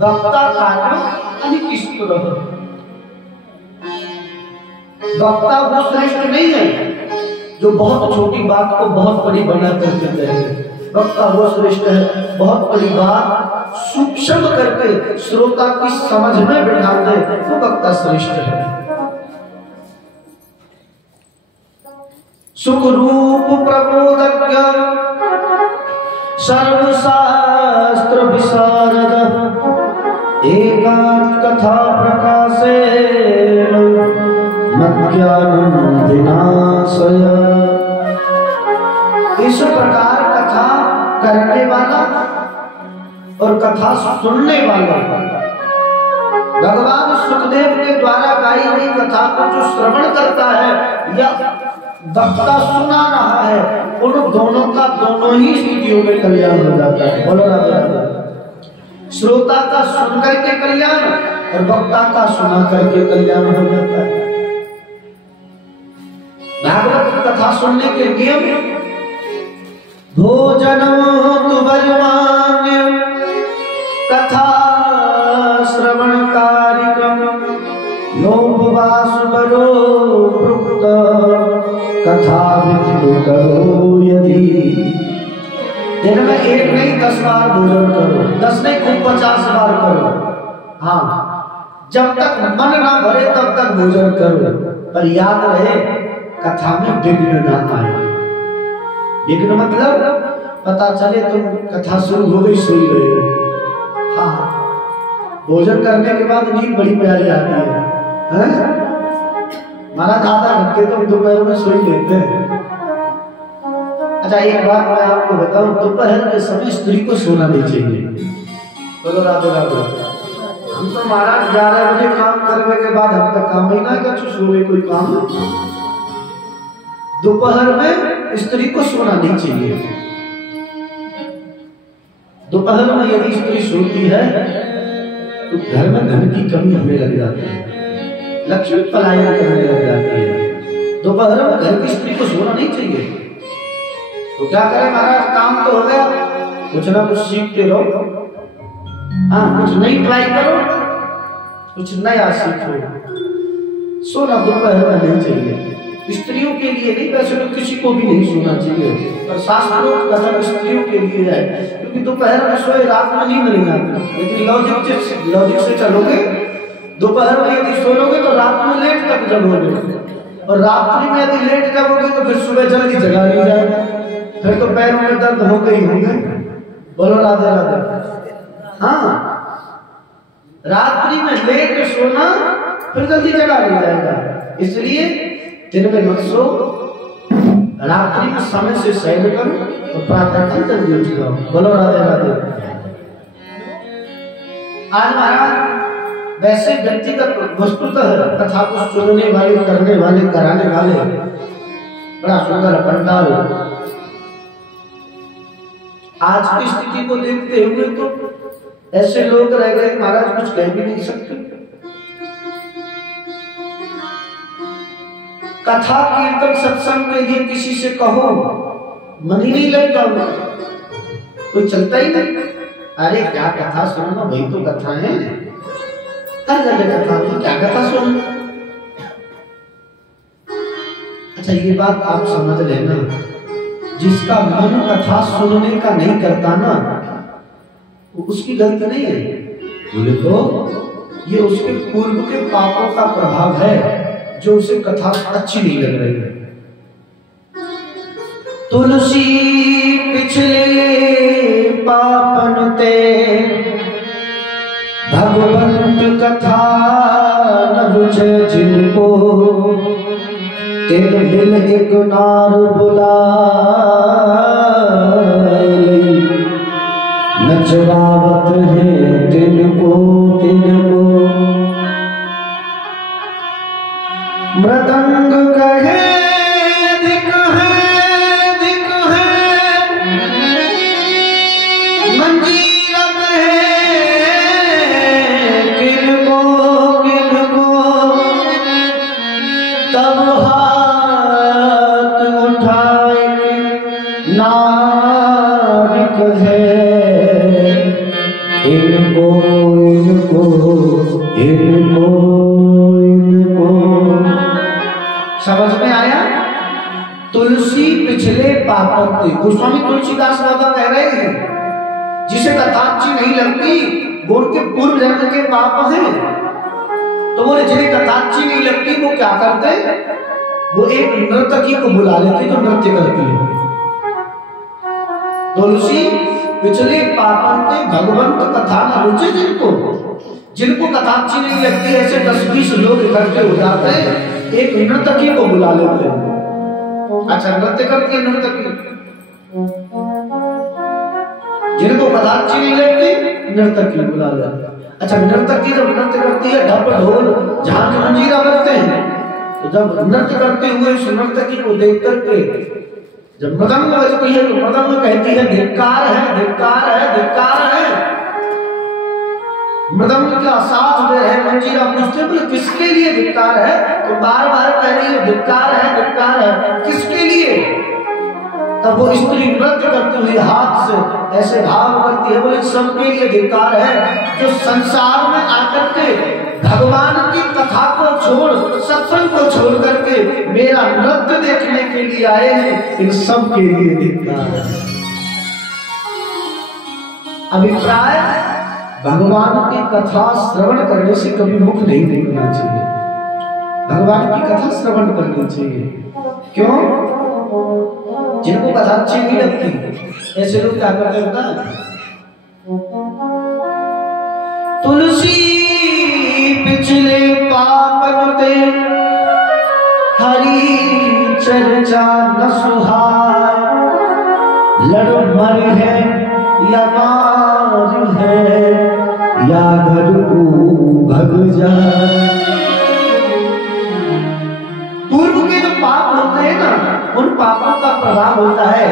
वक्ता कार्य अनिकिष्ट रहो। वक्ता वो श्रेष्ठ नहीं है जो बहुत छोटी बात को बहुत बड़ी बना कर देते हैं। वक्ता वो श्रेष्ठ है बहुत बड़ी बात सूक्ष्म करके श्रोता की समझ में बिठा दे, वो वक्ता श्रेष्ठ है। सुख रूप प्रबोधज्ञ सर्वशास्त्र विशारद एकांत कथा प्रकाशे मज्ञानं विनाशय। इस प्रकार कथा करने वाला और कथा सुनने वाला, भगवान सुखदेव के द्वारा गाई गई कथा को जो श्रवण करता है या वक्ता सुना रहा है, उन दोनों का दोनों ही स्थितियों में कल्याण हो जाता है। बोलो राधे राधे। श्रोता का सुन करके कल्याण और वक्ता का सुना करके कल्याण हो जाता है। भागवत कथा सुनने के नियम भोजनोतु बलवान्य कथा श्रवण कार्यक्रम नोपवास बलो प्रुक्त कथा विष्णु करो यदि। दिन में एक नहीं 10 बार भोजन करो, 10 नहीं खूब 50 बार करो। हाँ, जब तक मन ना भरे तब तक भोजन करो, पर याद रहे कथा में विघ्न ना आए। विघ्न मतलब पता चले तुम कथा शुरू हो गई सोई रहे हो। हाँ, भोजन करने के बाद नींद बड़ी प्यारी आती है। महाराज आधा घंटे तो दोपहर में सोई लेते हैं। अच्छा, एक बात मैं आपको बताऊं, दोपहर के समय स्त्री को सोना नहीं चाहिए। बोलो राधे राधे। हम तो महाराज 11 बजे काम करने के बाद हम तक काम महीना का सोए कोई काम नहीं। दोपहर में स्त्री को सोना नहीं चाहिए। दोपहर में यदि स्त्री सोती है तो घर में धन की कमी होने लग जाती है, लक्ष्मी पलायन करने लग जाती है। दोपहर में घर की स्त्री को सोना नहीं चाहिए। तो क्या करें महाराज, काम तो हो गया, कुछ ना कुछ सीखते रहो। हाँ, कुछ नई ट्राई करो, कुछ नया सीखो। सोना दोपहर में नहीं चाहिए। स्त्रियों के लिए नहीं, वैसे तो किसी को भी नहीं सोना चाहिए, पर शास्त्रों कथन स्त्रियों के लिए है, क्योंकि दोपहर में सोए रात में नींद नहीं आती। लेकिन लॉजिक से चलोगे, दोपहर में यदि सोओगे तो रात में लेट तक जगोगे, और रात्रि में यदि लेट जगोगे तो फिर सुबह जल्दी जगा नहीं जाएगा, फिर तो पैरों में दर्द हो गई होंगे। बोलो राधे राधे। हाँ, रात्रि में लेट सोना फिर जल्दी जगा नहीं जाएगा। इसलिए दिन में मत सो, रात्रि में समय से शयन करो तो प्रातः काल जल्दी उठ जाओ। बोलो राधे राधे। आज महाराज वैसे व्यक्तिगत वस्तुतः कथा को सुनने वाले, करने वाले, कराने वाले बड़ा सुंदर पंडाल। आज की स्थिति को देखते हुए तो ऐसे लोग रह गए महाराज, कुछ कह भी नहीं सकते। कथा कीर्तन सत्संग के लिए किसी से कहो, मन ही नहीं लगता, कोई चलता ही नहीं। अरे क्या कथा सुनना, वही तो कथा है, हर जगह कथा, तो क्या कथा सुनना। अच्छा, ये बात आप समझ लेना, जिसका मन कथा सुनने का नहीं करता ना, उसकी गलती नहीं है। बोले तो ये उसके पूर्व के पापों का प्रभाव है, जो उसे कथा अच्छी नहीं लग रही है। तुलसी पिछले पापन ते भगवंत कथा न रुचे जिनको, तिन बिल एक नार बुला नचवावत है तिनको तिनको। मृदंग कहे दिक है, मंजीरा कहे किनको किनको, तब हाथ उठाए नारिक है इनको समझ में आया? तुलसी पिछले पापक थे। गोस्वामी तुलसीदास बाबा कह रहे हैं जिसे कथा अच्छी नहीं लगती वो उनके पूर्व जन्म के पाप हैं। तो बोले जिन्हें कथा अच्छी नहीं लगती वो क्या करते, वो एक नर्तकी को बुला लेते जो नृत्य करती है। तुलसी पिछले पापन के भगवंत कथा न रुचे जिनको कथा अच्छी नहीं लगती, ऐसे 10-20 लोग इकट्ठे हो जाते हैं, एक नर्तकी को बुला लेते हैं। अच्छा, नृत्य करती है नर्तकी, जिनको कथा अच्छी नहीं लगती नर्तकी बुला लेते। अच्छा, नर्तकी जब नृत्य करती है, ढप ढोल झांझ मंजीरा बजते हैं, तो जब नृत्य करते हुए उस नर्तकी को देख करके जब मृदंग बजती है तो मृदंग कहती है धिक्कार है, धिक्कार है, धिक्कार है। मृदंग का साथ दे रहे मंजीरा पूछते बोले किसके लिए धिक्कार है? तो बार बार कह रही है धिक्कार है, धिक्कार है, किसके लिए? तब वो स्त्री नृत्य करती हुई हाथ से ऐसे भाव करती है, बोले सबके लिए धिक्कार है जो संसार में आकर के भगवान की कथा को छोड़, सत्संग को छोड़ करके मेरा नृत्य देखने के लिए आए हैं, इन सब के लिए धिक्कार है। अभिप्राय, भगवान की कथा श्रवण करने से कभी मुख नहीं देखना चाहिए, भगवान की कथा श्रवण करनी चाहिए। क्यों? जिनको कथा अच्छी नहीं लगती ऐसे लोग क्या करते हैं? तुलसी पिछले पापन ते हरी चर्चा न सुहाय, लड़ मर है या मार है या घर को भग जाए। पूर्व के जो पाप होते हैं ना, उन पापों का प्रभाव होता है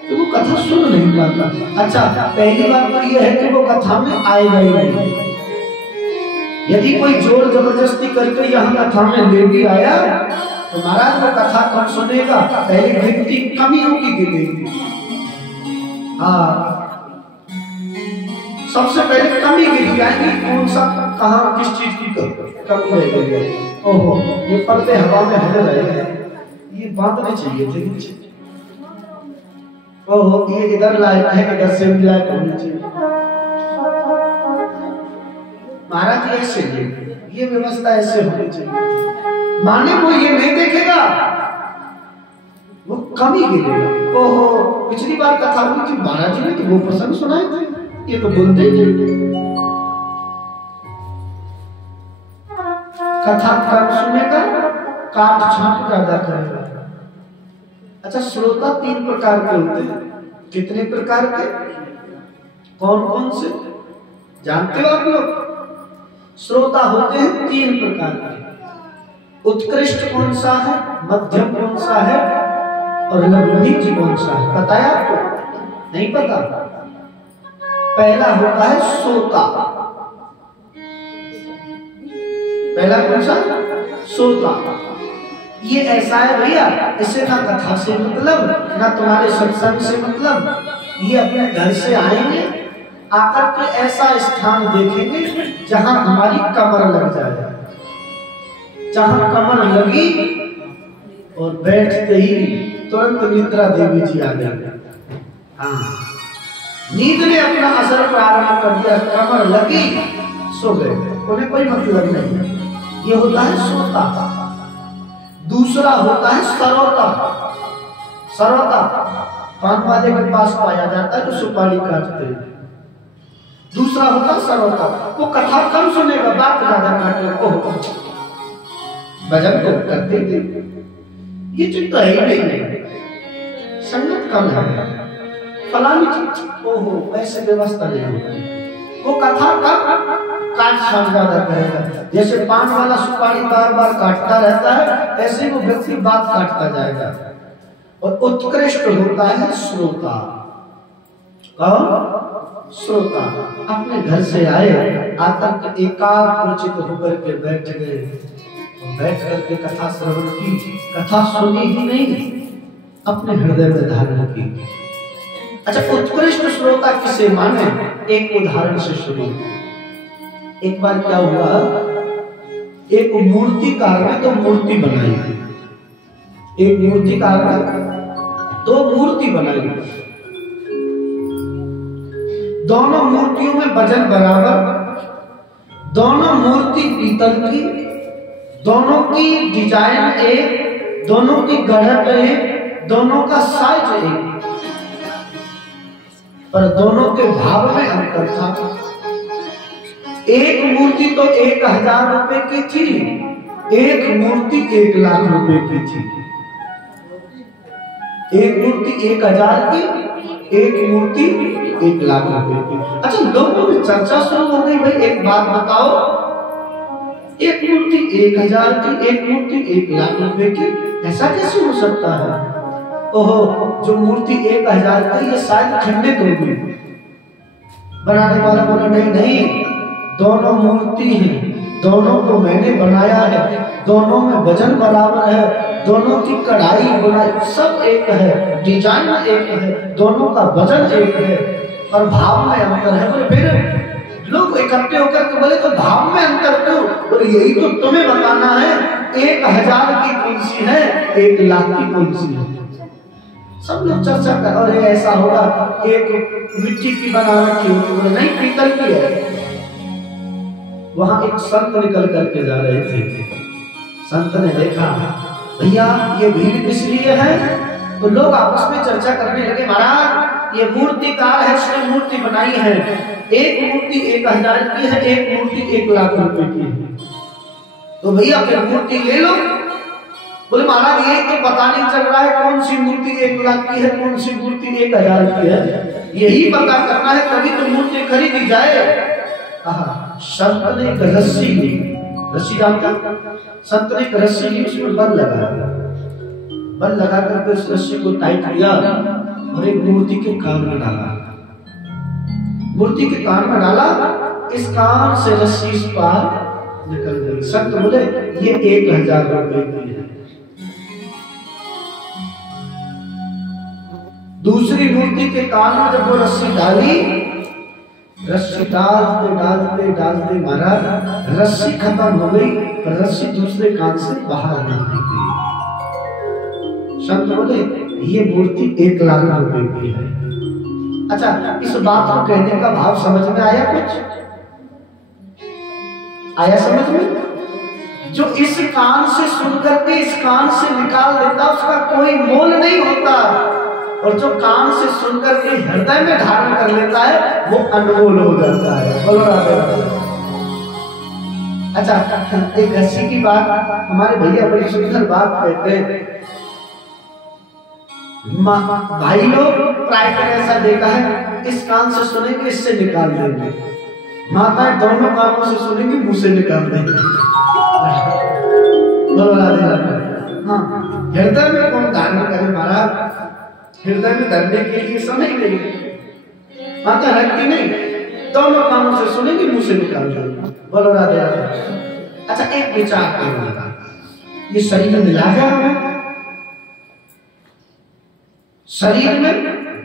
कि वो कथा सुन नहीं पाता। अच्छा, पहली बात तो यह है कि वो कथा में आएगा ही नहीं। यदि कोई जोर जबरदस्ती करके यहाँ कथा में ले भी आया तो महाराज वो कथा कब सुनेगा? पहली गिनती कमियों की गिनेगी। हाँ, सबसे पहले कमी गिनी जाएगी, कौन सा कहाँ किस चीज की कमी रह गई। ओहो, ये पर्दे हवा में हिल रहे हैं, ये बांधने चाहिए थे नीचे। ओहो, ये इधर लायक है, इधर से भी लायक होनी चाहिए। महाराज ऐसे ये व्यवस्था ऐसे होनी चाहिए। माने वो ये नहीं देखेगा, वो कमी गिरेगा। ओहो, पिछली बार कथा हुई थी महाराज ने तो वो प्रसंग सुनाए थे, ये तो बोलते ही कथा कब सुनेगा? काट छाट ज्यादा करेगा। अच्छा, श्रोता 3 प्रकार के होते हैं। कितने प्रकार के? कौन कौन से जानते हो आप लोग? श्रोता होते हैं 3 प्रकार के। उत्कृष्ट कौन सा है, मध्यम कौन सा है और लघुनीच कौन सा है? पता है आपको? नहीं पता? पहला होता है श्रोता। पहला कौन सा? श्रोता। ये ऐसा है भैया, इसे ना कथा से मतलब, ना तुम्हारे सत्संग से मतलब। ये अपने घर से आएंगे, आकर के ऐसा स्थान देखेंगे जहां हमारी कमर लग जाए। जहां कमर लगी और बैठते ही तुरंत निद्रा देवी जी आ गई। हाँ, नींद ने अपना असर प्रारंभ कर दिया, कमर लगी, सो गए, उन्हें कोई मतलब नहीं। ये होता है श्रोता। दूसरा होता है सरोता। सरोता पान वाले के पास पाया जाता है तो सुपारी काटते हैं। दूसरा होता सरोता, वो कथा कम सुनेगा, बात ज्यादा काटे, भजन तो करते थे, ये चीज तो है ही नहीं, संगत कम है, फलानी चीज, ओहो ऐसे व्यवस्था नहीं होती। वो कथा कम काट छाट ज्यादा करेगा। जैसे पान वाला सुपारी बार बार काटता रहता है, ऐसे वो व्यक्ति बात काटता जाएगा। और उत्कृष्ट होता है श्रोता। कौन? श्रोता। अपने घर से आए, आकर एकाग्रचित होकर के बैठ गए, बैठ करके कथा श्रवण की, कथा सुनी ही नहीं, अपने हृदय में धारण की। अच्छा, उत्कृष्ट श्रोता किसे माने? एक उदाहरण से शुरू। एक बार क्या हुआ, एक मूर्तिकार ने तो मूर्ति बनाई, एक मूर्तिकार ने दो मूर्ति बनाई। दोनों मूर्तियों में वजन बराबर, दोनों मूर्ति पीतल की, दोनों की डिजाइन एक, दोनों की गढ़त एक, दोनों का साइज एक, पर दोनों के भाव में अंतर था। एक मूर्ति तो 1000 रुपए की थी, एक मूर्ति 1 लाख रुपए की थी। एक मूर्ति 1000 की, एक मूर्ति 1 लाख रुपए की। अच्छा, लोगों में चर्चा शुरू हो गई, भाई एक बात बताओ, एक मूर्ति 1000 की, एक मूर्ति 1 लाख रुपए की, ऐसा कैसे हो सकता है? ओहो, जो मूर्ति 1000 की ये शायद खंडित होगी। बनाने वाला बोला नहीं नहीं, दोनों मूर्ति हैं, दोनों को मैंने बनाया है, दोनों में वजन बराबर है, दोनों की कढ़ाई बुनाई सब एक है, डिजाइन एक है, दोनों का वजन एक है, और भाव में अंतर है। बोले फिर लोग इकट्ठे होकर के बोले तो भाव में अंतर क्यों? बोले यही तो तुम्हें बताना है, 1000 की कौन सी है, 1 लाख की कौन सी है। सब लोग चर्चा कर, और ऐसा होगा, एक मिट्टी की बना रखी होगी, नहीं पीतल की है। वहां एक संत निकल करके जा रहे थे, संत ने देखा, भैया ये भीड़ किस लिए है? तो लोग आपस में चर्चा करने लगे, महाराज ये मूर्तिकार है, उसने मूर्ति बनाई है, एक मूर्ति 1000 की है, एक मूर्ति 1 लाख रुपए की है, तो भैया फिर मूर्ति ले लो। बोले महाराज ये तो पता नहीं चल रहा है कौन सी मूर्ति 1 लाख की है, कौन सी मूर्ति 1000 की है, यही पता करना है, तभी तो मूर्ति खरीदी जाए। संत ने एक रस्सी ली, रस्सी जानता, संत ने एक रस्सी ली, उसमें बल लगाया, बल लगा करके उस रस्सी को टाइट किया और एक मूर्ति के कान में डाला, मूर्ति के कान में डाला, इस कान से रस्सी इस पार निकल गई। संत बोले ये 1000 रुपए की है। दूसरी मूर्ति के कान में जब वो रस्सी डाली, रस्सी डालते डालते डालते महाराज रस्सी खत्म हो गई, पर रस्सी दूसरे कान से बाहर निकल गई। संत बोले ये मूर्ति 1 लाख रुपए की है। अच्छा, इस बात को कहने का भाव समझ में आया? कुछ आया समझ में? जो इस कान से सुन करके इस कान से निकाल देता उसका कोई मोल नहीं होता, और जो कान से सुनकर के हृदय में धारण कर लेता है वो अनमोल हो जाता है। बोलो राधे राधे। अच्छा, एक हंसी की बात, हमारे भैया बड़ी सुंदर बात कहते हैं, भाई लोग प्राय कर ऐसा देखा है, इस कान से सुनेंगे इससे निकाल देंगे, माताएं दोनों कानों से सुनेंगे मुंह से निकाल देंगे। बोलो राधे राधे। हाँ, हृदय में कौन धारण करे महाराज? हृदय में धरने के लिए समय नहीं, माता रखती नहीं, दोनों कानों से सुनेंगे मुंह से निकाल देंगे। बोलो राधे राधे। अच्छा, एक विचार करना, ये शरीर में मिला है हमें, शरीर में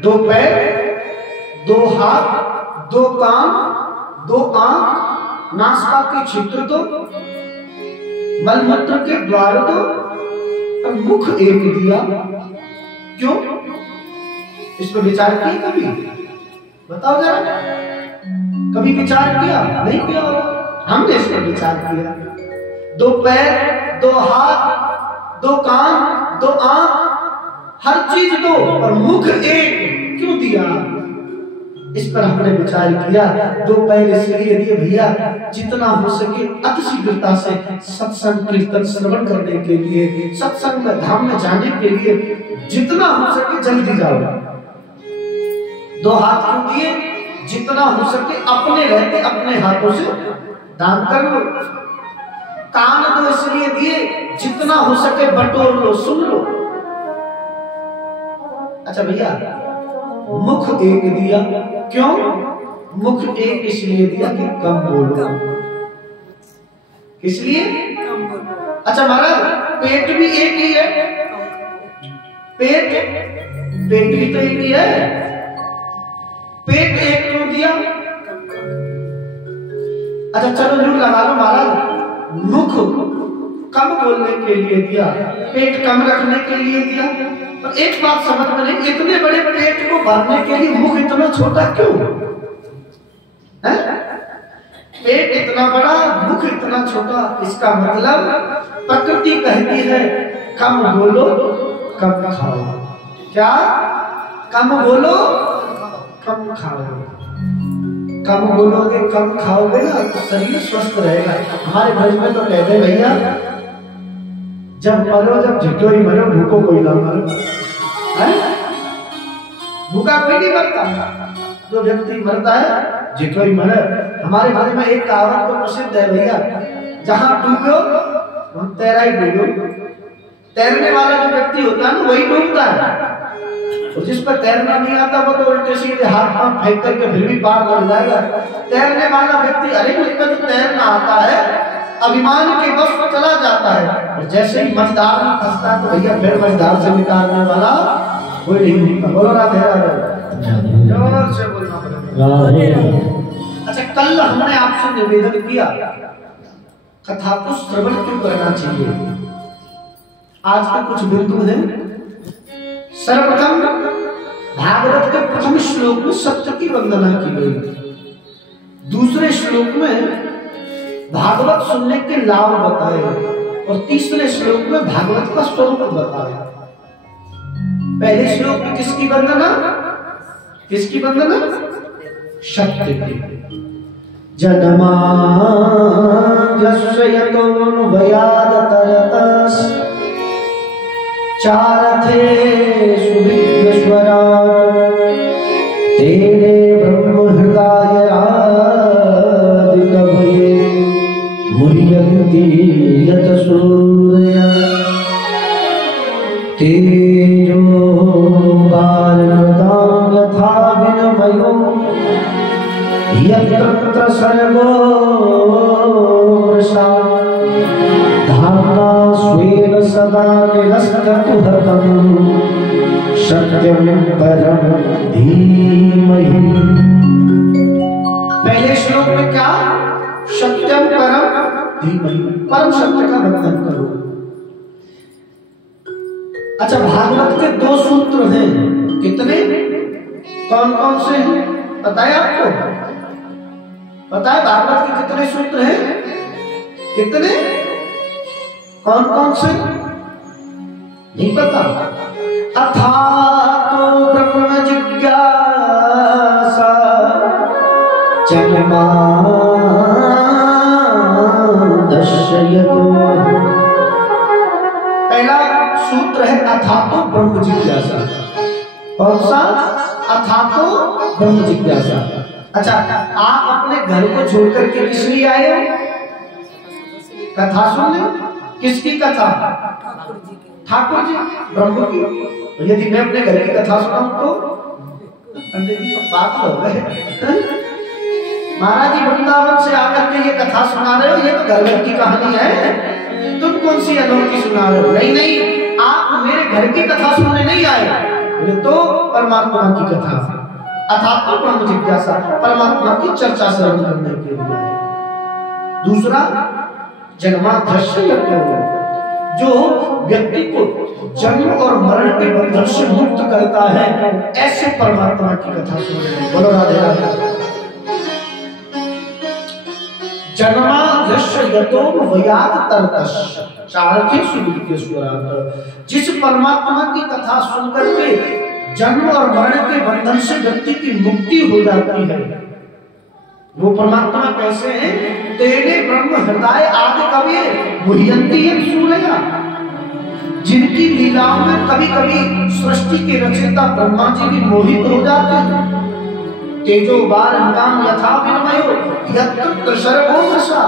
2 पैर, 2 हाथ, 2 कान, 2 आंख, नासिका के छिद्र 2, मलमूत्र के द्वार 2, और मुख 1 दिया। क्यों? इस पर विचार किया कभी? बताओ जरा, कभी विचार किया? नहीं किया होगा, हमने इस पर विचार किया। 2 पैर, 2 हाथ, 2 कान, 2 आंख, हर चीज 2, और मुख 1 क्यों दिया? इस पर हमने विचार किया। 2 पैर इसलिए दिए भैया, जितना हो सके अति शीघ्रता से सत्संग कीर्तन श्रवण करने के लिए, सत्संग में धाम में जाने के लिए जितना हो सके जल्दी जाओ। 2 हाथ क्यों दिए? जितना हो सके अपने रहते अपने हाथों से दान कर लो। कान 2 इसलिए दिए, जितना हो सके बटोर लो, सुन लो। अच्छा भैया, मुख 1 दिया, क्यों? मुख 1 इसलिए दिया कि कम बोलो। किस लिए? अच्छा महाराज, पेट भी 1 ही है, पेट भी तो 1 ही है, पेट एक क्यों दिया? अच्छा चलो यूं लगा लो महाराज, मुख कम बोलने के लिए दिया, पेट कम रखने के लिए दिया। तो एक बात समझ में नहीं, इतने बड़े पेट को भरने के लिए मुख इतना छोटा क्यों है? पेट इतना बड़ा, मुख इतना छोटा, इसका मतलब प्रकृति कहती है कम बोलो कम खाओ। क्या? कम बोलो कम खाओ। कम बोलोगे कम खाओगे ना तो शरीर स्वस्थ रहेगा। हमारे ब्रज में तो कहते हैं भैया जब मरो, जब झुटो ही मरो, भूखो कोई ना मरो। भूखा कोई नहीं मरता, जो व्यक्ति मरता है झुटो ही मरे। हमारे ब्रज में एक कहावत तो प्रसिद्ध है भैया, जहां डूबो वहां तैरा ही डूबो। तैरने वाला जो व्यक्ति होता है ना वही डूबता है, और जिस पर तैरना नहीं आता वो तो उल्टे सीधे हाथ पांव फेंक करके फिर भी पार लग जाएगा। तैरने वाला व्यक्ति अरे मुझको तो तैरना आता है, अभिमान के बस में चला जाता है, और जैसे ही मझधार में फंसता है तो भैया फिर मझधार से निकालने वाला कोई नहीं मिलता। बोलो राधे राधे, जोर से बोलना पड़ेगा। अच्छा कल हमने आपसे निवेदन किया कथा को श्रवण क्यों करना चाहिए। आज के कुछ बिंदु हैं। सर्वप्रथम भागवत के प्रथम श्लोक में सत्य की वंदना की गई, दूसरे श्लोक में भागवत सुनने के लाभ बताए, और तीसरे श्लोक में भागवत का स्वरूप बताया। पहले श्लोक में किसकी वंदना? किसकी वंदना? सत्य की। जन्मा यतोऽन्वयाद तरतस् चारथे सुविघ्नस्वराट् तेने ब्रह्म हृदय आदिकवये मुह्यन्ति यत सूर्या तेजो बालमृतां यथा विनिमयो यत्र सर्गो मृषा धाम्ना स्वेन सदा निरस्तकुहकं सत्यं परं धीमहि। पहले श्लोक में क्या? सत्यं परं धीमहि, परम सत्य का वर्णन करो। अच्छा भागवत के दो सूत्र हैं, कितने? कौन कौन से हैं पता है आपको? पता है भागवत के कितने सूत्र हैं? कितने? कौन कौन से? नहीं पता। अथातो ब्रह्म जिज्ञासा जन्मा दर्शयतो। पहला सूत्र है अथातो ब्रह्म जिज्ञासा। कौन सा? अथातो ब्रह्म जिज्ञासा। अच्छा आप अपने घर को छोड़कर के किस लिए आए हो? कथा सुनने। किसकी कथा? ठाकुर जी ब्रह्म की। यदि मैं अपने घर की कथा सुनाऊं तो पंडित जी तो बात हो गए, महाराज जी वृंदावन से आकर के ये कथा सुना रहे हो, ये तो घर की कहानी है, तुम कौन सी अनोखी सुना रहे हो? नहीं नहीं, आप मेरे घर की कथा सुनने नहीं आए, ये तो परमात्मा की कथा। अर्थात ब्रह्म जिज्ञासा, परमात्मा की चर्चा श्रवण करने के लिए। दूसरा जन्माद्यस्य यज्ञ, जो व्यक्ति को जन्म और मरण के बंधन से मुक्त करता है, ऐसे परमात्मा की कथा सुने। बोलो राधे राधे। जन्माद्यस्य यतोऽन्वयाद तरतस् चारथे सुविघ्नेश्वरात्। जिस परमात्मा की कथा सुनकर के जन्म और मरण के बंधन से व्यक्ति की मुक्ति हो जाती है, वो परमात्मा कैसे है? तेने ब्रह्म हृदय आदि कवि मुह्यन्ति यत् सूरया। जिनकी लीलाओं में कभी कभी सृष्टि के रचयिता ब्रह्मा जी भी मोहित हो जाते हैं। तेजो बारंगाम यथा विनिमयो यत्र सर्गो मृषा।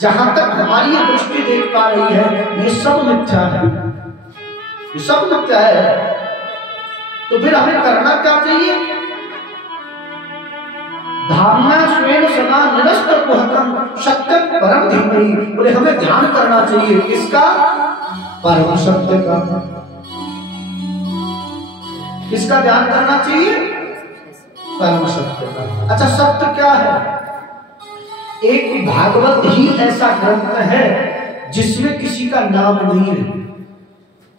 जहां तक हमारी ये दृष्टि देख पा रही है ये सब मिथ्या है, ये सब मिथ्या है। तो फिर हमें करना क्या चाहिए? धामना स्वेन सदा निरस्तर कुहकं सत्यं परम धीमहि। बोले हमें ध्यान करना चाहिए किसका? परम सत्य का। किसका ध्यान करना चाहिए? परम सत्य का। अच्छा, सत्य क्या है? एक भागवत ही ऐसा ग्रंथ है जिसमें किसी का नाम नहीं है।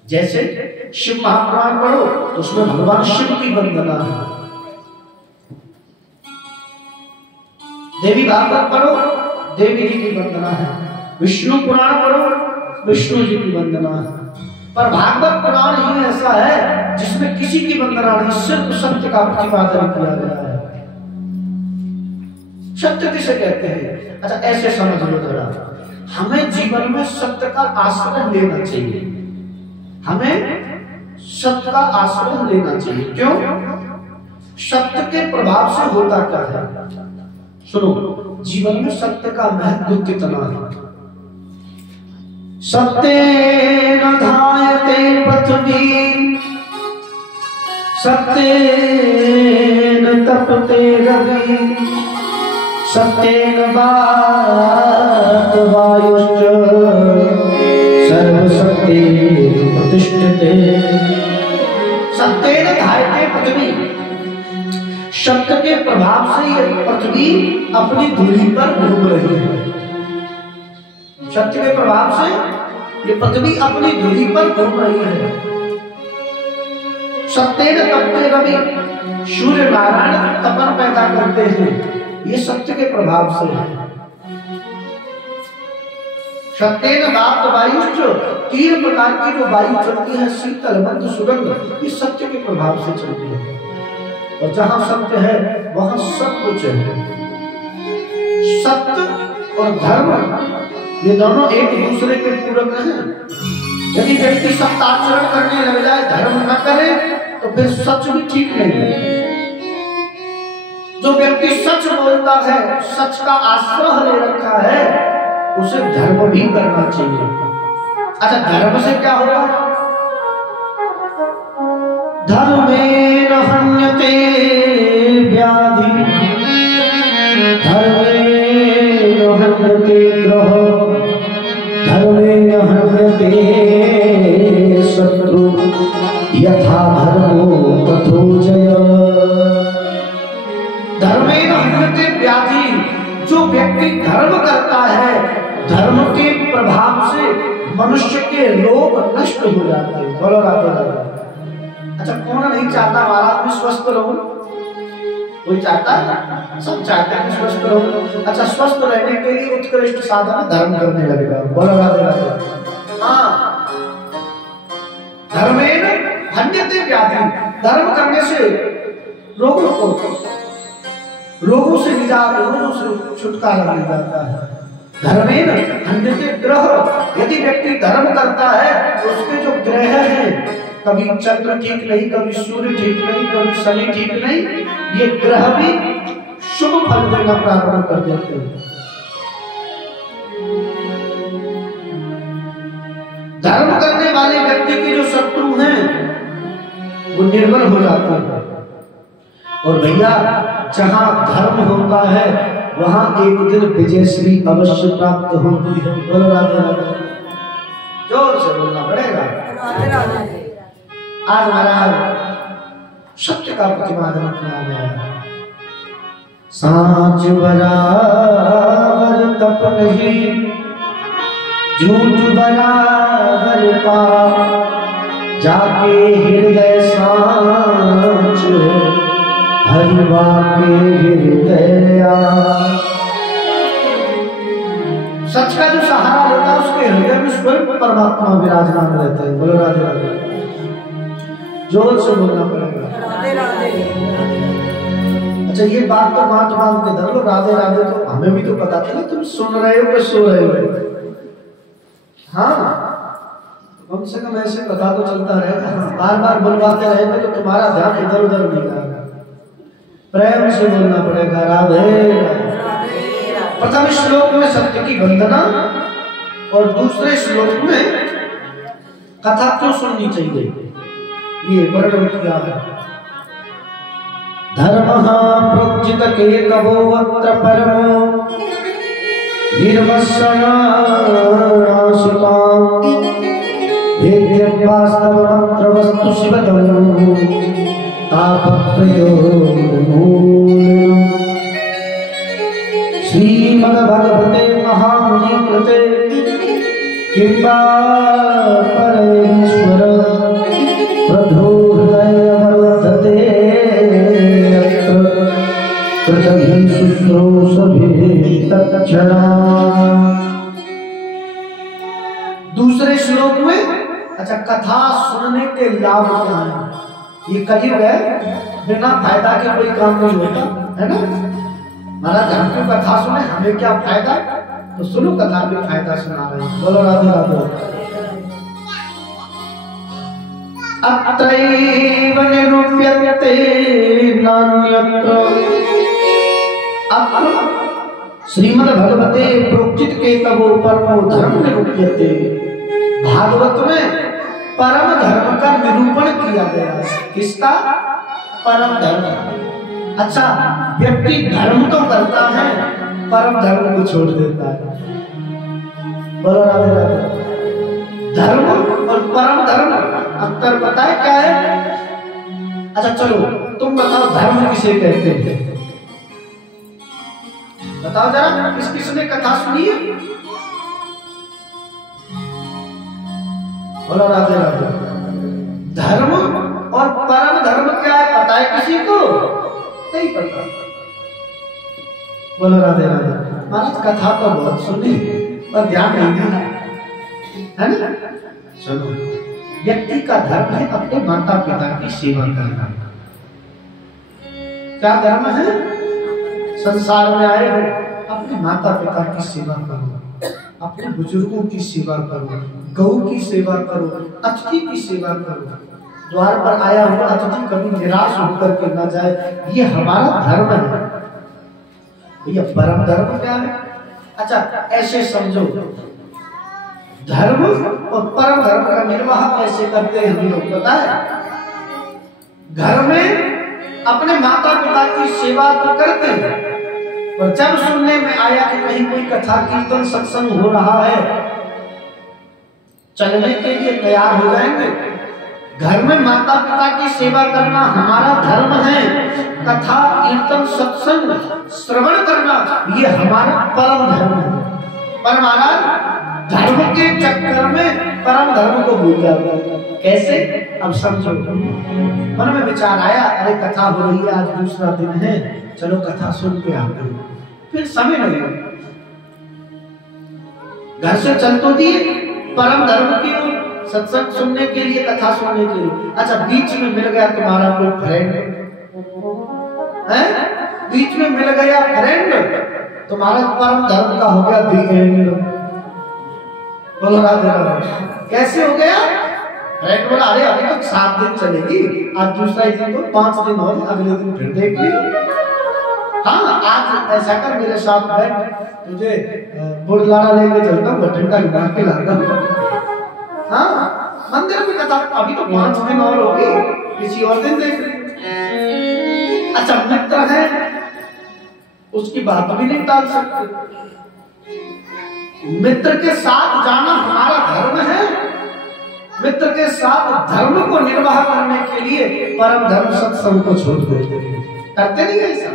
जैसे शिव महापुराण पढ़ो तो उसमें भगवान शिव की वंदना है, देवी भागवत पढ़ो देवी जी की वंदना है, विष्णु पुराण पढ़ो विष्णु जी की वंदना है। पर भागवत पुराण ही ऐसा है जिसमें किसी की वंदना नहीं, सिर्फ सत्य का प्रतिपादन किया गया है। सत्य किसे कहते हैं? अच्छा, ऐसे समझ लो जरा, हमें जीवन में सत्य का आश्रय लेना चाहिए, हमें सत्य का आश्रय लेना चाहिए। क्यों? सत्य के प्रभाव से होता क्या है? सुनो, जीवन में सत्य का महत्व कितना है। सत्येन धायते पृथ्वी, सत्येन तपते रवि, सत्येन वात वायुश्च सर्वसत्येन प्रतिष्ठिते। सत्येन धायते पृथ्वी, सत्य के प्रभाव से ये पृथ्वी अपनी धुरी पर घूम रही है। सत्य के प्रभाव से ये पृथ्वी अपनी धुरी पर घूम रही है। सत्येन तपते रवि, सूर्य नारायण तपन पैदा करते हैं, ये सत्य के प्रभाव से है। सत्येन वात वायुश्च, 3 प्रकार की जो वायु चलती है, शीतल मंद सुगंध, ये सत्य के प्रभाव से चलती है। और जहां सत्य है वहां सब कुछ है। सत्य और धर्म ये दोनों एक दूसरे के पूरक हैं। यदि व्यक्ति सत्याचरण करने लग जाए, धर्म न करे, तो फिर सच भी ठीक नहीं है। जो व्यक्ति सच बोलता है, सच का आश्रय ले रखा है, उसे धर्म भी करना चाहिए। अच्छा, धर्म से क्या होगा? धर्मेण हन्यते व्याधि, धर्मेण हन्यते ग्रह, धर्मेण हन्यते शत्रु, यथा धर्मो तथो जय। धर्मेण हन्यते व्याधि, जो व्यक्ति धर्म करता है, धर्म के प्रभाव से मनुष्य के रोग नष्ट हो जाते हैं। बोलो राधे राधे। अच्छा, कौन नहीं चाहता महाराज में स्वस्थ रहो? कोई चाहता है? सब चाहते हैं स्वस्थ रहो। अच्छा, स्वस्थ रहने के लिए उत्कृष्ट साधन धर्म करने लगेगा। बोलो राधे राधे। हाँ, धर्मेण हन्यते व्याधि, धर्म करने से रोगों से निजात, रोगों से छुटकारा मिल जाता है। धर्मेण हन्यते ग्रह, यदि व्यक्ति धर्म करता है तो उसके जो ग्रह हैं, कभी चंद्र ठीक नहीं, कभी सूर्य ठीक नहीं, कभी शनि ठीक नहीं, ये ग्रह भी शुभ फल देना प्रारंभ कर देते हैं। धर्म करने वाले व्यक्ति के जो शत्रु हैं वो निर्बल हो जाते हैं। और भैया, जहां धर्म होता है वहां एक दिन विजयश्री अवश्य प्राप्त होती है। बोलो राधे राधे। जोर से बोलना पड़ेगा। आज महाराज सत्य का प्रतिपादन किया गया है। सांच बराबर तप नहीं, झूठ बराबर पाप, जाके हृदय सांच, हरिवा के हृदय। सच का जो सहारा लेता है उसके हृदय में स्वयं परमात्मा विराजमान रहते हैं। बोलो राधे राधे। जोर से बोलना पड़ेगा। राधे राधे। अच्छा, ये बात तो मात बांध के धर लो, राधे राधे तो हमें भी तो पता चला, तुम सुन रहे हो कि सो रहे हो। हाँ, कम से कम ऐसे पता तो चलता रहेगा। बार बार बुलवाते रहेंगे तो तुम्हारा ध्यान इधर उधर नहीं जाएगा। प्रेम से बोलना पड़ेगा राधे। प्रथम श्लोक में सत्य की वंदना और दूसरे श्लोक में कथा क्यों सुननी चाहिए, ये वर्णन किया है। धर्मः प्रोज्झित केतवो अत्र परमो, निर्वसनाशितां भेद्यं वास्तवमत्र वस्तु शिवतम्, तापत्रयोन्मूलनम् श्रीमद्भगवते महामुनि कृते किंबा परमेश्वर प्रभो हृदय वर्धते पृथ्वी शुश्रूषभिः तत्क्षणा। दूसरे श्लोक में अच्छा कथा सुनने के लाभ क्या है। ये कलयुग है, बिना फायदा के कोई काम नहीं होता है ना। महाराज हम क्यों कथा सुने, हमें क्या फायदा, तो सुनो कथा में फायदा सुना रहे हैं। बोलो राधे राधे। अत्रैव निरूप्यते नान्यत्र। अब श्रीमद् भगवते प्रोक्तित के तवो परमो धर्म निरूप्यते। भागवत में परम धर्म का निरूपण किया गया है। किसका? परम धर्म। अच्छा, व्यक्ति धर्म तो करता है, परम धर्म को छोड़ देता है। बोलो राधे राधे। धर्म और परम धर्म अंतर पता है क्या है? अच्छा चलो तुम बताओ धर्म किसे कहते हैं, बताओ जरा। किसने कथा सुनी है? बोलो राधे राधे। धर्म और परम धर्म क्या है पता है किसी को? नहीं पता। बोलो राधे राधे। महाराज कथा तो बहुत सुनी पर ध्यान नहीं दिया है ना। सुनो, व्यक्ति का धर्म है अपने माता पिता की सेवा करना। क्या धर्म है? संसार में आए हो अपने माता पिता की सेवा करो, अपने बुजुर्गों की सेवा करो, गौ की सेवा करो, अतिथि की सेवा करो। द्वार पर आया हुआ अतिथि कभी निराश होकर के ना जाए, ये हमारा धर्म है। ये परम धर्म क्या है? अच्छा ऐसे समझो, धर्म और परम धर्म का निर्वाह कैसे करते हैं हम लोग पता है? घर में अपने माता पिता की सेवा तो करते हैं, और जब सुनने में आया कि कहीं कोई कथा कीर्तन सत्संग हो रहा है, चलने के लिए तैयार हो जाएंगे। घर में माता पिता की सेवा करना हमारा धर्म है। कथा कीर्तन सत्संग श्रवण करना ये हमारा परम धर्म है। पर महाराज धर्म के चक्कर में परम धर्म को भूल जाता है। कैसे? अब समझो, मन में विचार आया, अरे कथा हो रही है, आज दूसरा दिन है, चलो कथा सुन के आते हैं। फिर समय नहीं, घर से चल तो दिए परम धर्म की सत्संग सुनने के लिए, कथा सुनने के लिए। अच्छा बीच में मिल गया तुम्हारा कोई फ्रेंड है, बीच में मिल गया फ्रेंड, तुम्हारा परम धर्म का हो गया दी एंड। बोलो राधे राधे। कैसे हो गया? फ्रेंड बोला अरे अभी तो 7 दिन चलेगी, आज दूसरा दिन तो 5 दिन और, अगले दिन फिर देख ली। हाँ आज ऐसा कर मेरे साथ बैठ, तुझे बुढ़लाना लेके चलता हूँ, ठंडा घुमा के लाता हूँ। हाँ मंदिर में कथा, अभी तो 5 दिन और होगी, किसी और दिन देख रहे। अच्छा मित्र है, उसकी बात भी नहीं टाल सकते। मित्र के साथ जाना हमारा धर्म है। मित्र के साथ धर्म को निर्वाह करने के लिए परम धर्म सत्संग को छोड़ देते हैं। करते नहीं ऐसा?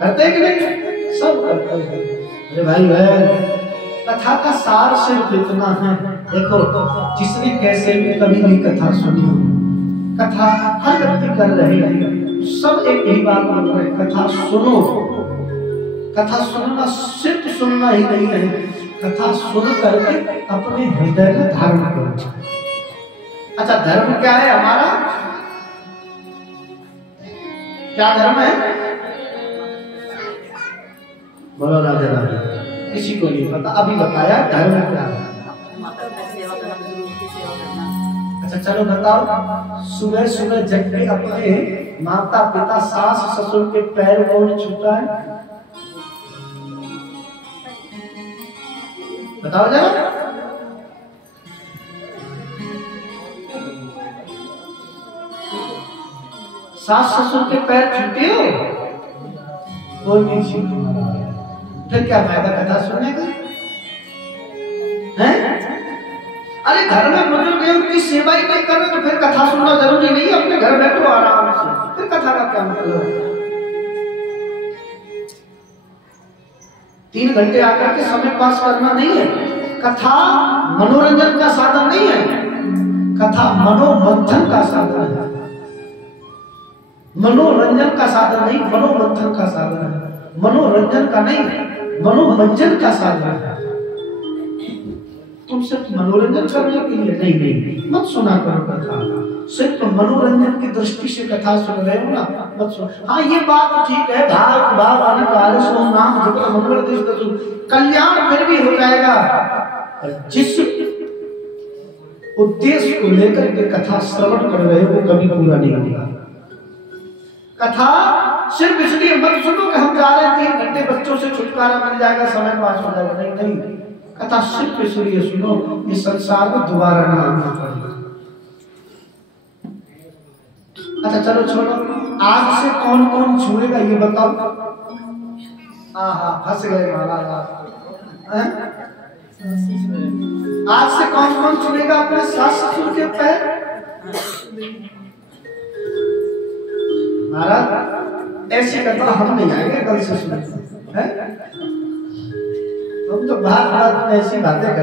करते कि नहीं? सब करते हैं। अरे भाई बहन, कथा का सार सिर्फ इतना है। देखो जिसने कैसे भी कभी भी कथा सुनी हो, कथा हर व्यक्ति कर रहे हैं, सब एक ही बात बोल रहे हैं, कथा सुनो। कथा सुनना सिर्फ सुनना ही नहीं है, कथा सुन करके अपने हृदय का धारण करो। अच्छा धर्म क्या है हमारा? क्या धर्म है? बोलो राधे राधे। किसी को नहीं पता, अभी बताया धर्म क्या है। अच्छा चलो बताओ, सुबह सुबह जग के अपने माता पिता सास ससुर के पैर कौन छूता है? बताओ जरा। सास ससुर के पैर छूते हो? कोई नहीं छूता। फिर क्या फायदा कथा सुनने का? हैं? अरे घर में बुजुर्ग है, उनकी सेवा ही नहीं कर रहे तो फिर कथा सुनना जरूरी नहीं है? अपने घर बैठो आराम से। कथा का क्या मतलब है? 3 घंटे आकर के समय पास करना नहीं है। कथा मनोरंजन का साधन नहीं है, कथा मनोमंथन का साधन है। मनोरंजन का साधन नहीं, मनोमंथन का साधन है। मनोरंजन का नहीं, मनोमंजन का साधन है। तुम सिर्फ मनोरंजन करने के लिए नहीं, मत सुना करो कथा। सिर्फ मनोरंजन की दृष्टि से कथा सुन रहे हो ना, मत सुनो। हाँ, ये बात ठीक है, भाग भाग अनिकाल सो नाम जप मंगल देश दसु, कल्याण फिर भी हो जाएगा। जिस उद्देश्य को लेकर के कथा श्रवण कर रहे हो वो कभी पूरा नहीं होगा। कथा सिर्फ इसलिए मत सुनो कि हम जा रहे हैं 3 घंटे बच्चों से छुटकारा मिल जाएगा, समय पास हो जाएगा। नहीं, कथा सिर्फ इसलिए सुनो ये संसार में दोबारा ना आना पड़ेगा। अच्छा चलो छोड़ो, आज से कौन कौन छुएगा ये बताओ। फंस गए महाराज। आज से कौन कौन छुएगा अपने सास ससुर के पैर? महाराज ऐसी कथा हम नहीं आएंगे कल से सुने, हम तो बात में ऐसी बातें करते